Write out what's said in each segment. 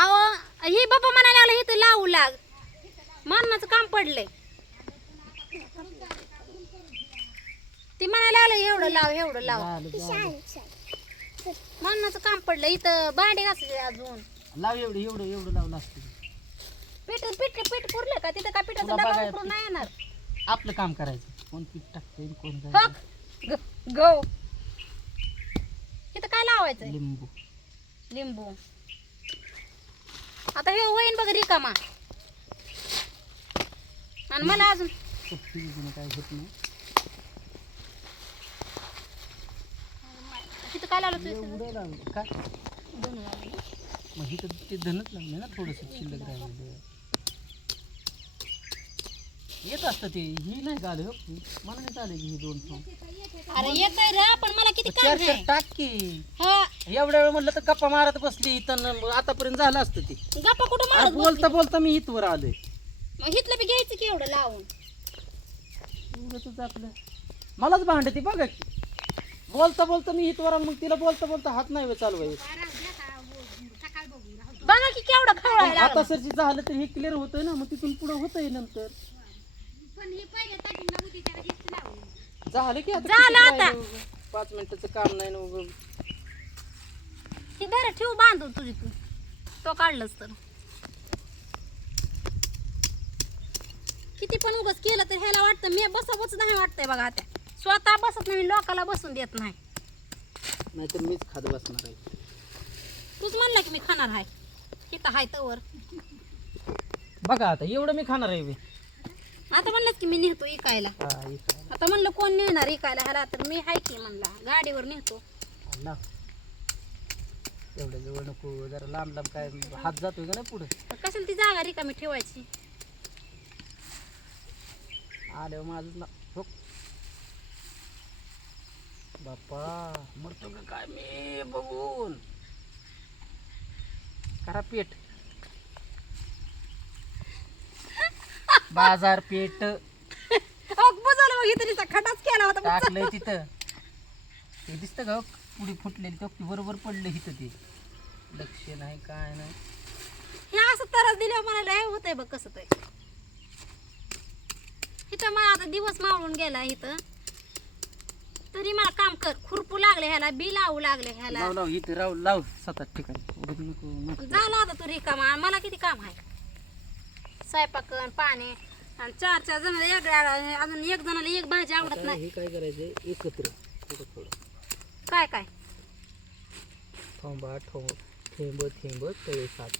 अहो ही बाबा म्हणायला लागला इथं लावू लाग मारणाचं काम पडलंय ती म्हणायला लागलं एवढं लाव मारणाचं काम पडलं इथं भांडे घासायचे अजून लाव एवढं लावलं असतं पीठ पुरलं का तिथं काय पिठाचं डबा उकरून नाही येणार आपलं काम करायचं कोण पीठ टाकते कोण गो इथं काय लावायचं लिंबू आता हे होईन बघ रिकामा आणि मला अजून काय होत नाही तिथं काय लावलं एवढं लावलं काय मग इथं ते धनच लागले ना थोडंसं शिल्लक राहिलेलं येत असतं ते ही नाही का आलं मला नाही चालेल ही 2 फॉर्म अरे येतंय रे पण मला किती काम आहे टाक की हा एवढ्या वेळ म्हणलं तर गप्पा मारत बसली इथं आतापर्यंत झालं असतं ते गप्पा कुठं अरे मारत बोलता बोलता मी इथवर आलोय मग हिथलं बी घ्यायचं की एवढं लावून उगाचच आपलं मलाच भांडती बघा की बोलता बोलता मी इथवर आलो, मग तिला बोलता बोलता हात नाही वे चालवायचं बघा की केवढं खवळायला लागलं. आता सरची झालं तर हे क्लिअर होतंय ना मग तिथून पुढे होतंय नंतर झालं की आता झालं किती आता. राहिलं? 5 मिनिटाचं काम नाही ना उगाच. ती बरं ठेव बांधून तुझी तू तो काढलंच तर किती पण उगाच केलं तर ह्याला वाटतं मी बसवच नाही वाटतंय बघा आता स्वतः बसत नाही लोकाला बसून देत नाही नाहीतर मीच खात बसणार आहे तूच म्हणला की मी खाणार आहे तिथं हाय तवर बघा आता एवढं मी खाणार आहे बे. आता म्हणलंच की मी नेतो इकायला हा, हे काय. आता म्हणलं कोण नेणार इकायला ह्याला तर मी हाय की म्हणला गाडीवर नेतो लाव. एवढ्या जवळ नको जरा लांब लांब काय हात जातोय का नाही पुढे तर कशाला ती जागा रिकामी ठेवायची आल्यावर माझंच ना हो बाप्पा मरतो का काय मी बघून करा पेट बाजारपेठ बुजाला बघ इथं तिचा खटाच केला होता टाकलंय तिथं ते दिसतं का पुढे फुटलेली तो बरोबर पडलं इथं ते लक्ष नाही काय नाही हे असं तरच दिल्यावर मला लय होतंय बघ कसं ते इथं मला आता दिवस मावळून गेला इथं तरी मला काम कर खुरपू लागले ह्याला बी लावू लागले ह्याला लाव लाव इथे राव लाव 7-8 ठिकाणी उगाच नको झालं आता तू रिकामा मला किती काम आहे स्वयंपाक पाणी आणि 4 जण अजून 1 जणाला एक भाजी आवडत नाही हे काय करायचं एकत्र थोडं थोडं काय थोंबा थेंब तळे साच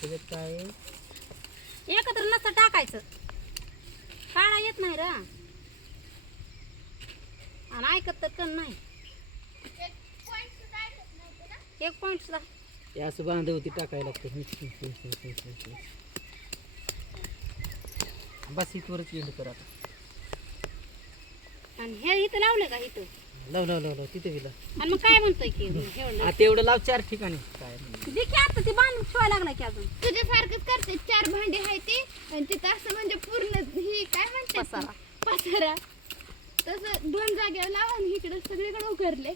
त्याच्यात काय एकत्र नसतं टाकायचं काढा येत नाही र आणि ऐकत तर कण नाही 1 पॉइंट सुद्धा हे असं बांधवती टाकायला लागतं बस इथवरच एंड कर आता आणि हे इथं लावलं का इथं लाव लाव लाव लाव तिथे बिला आणि मग काय म्हणतोय की ठेवलं आता एवढं लाव 4 ठिकाणी काय दे की आता ती बांधून ठेवायला लागला की अजून तुझ्यासारखंच करते 4 भांडे आहे ते आणि तिथं असं म्हणजे पूर्ण ही काय म्हणते पसारा तसं 2 जागेवर लावा आणि इकडं सगळीकडे उकरले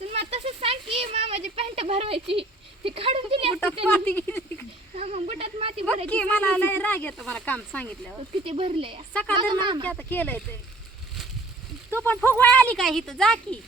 मग तसंच सांग की माझी पॅन्ट भरवायची ती काढून दिली असती त्यांनी. हा, मग बुटात माती भरायची मला लय राग येतो मला काम सांगितल्यावर किती भरले सकाळ आता केलंय ते तू पण फुगवाय आली काय इथं जा की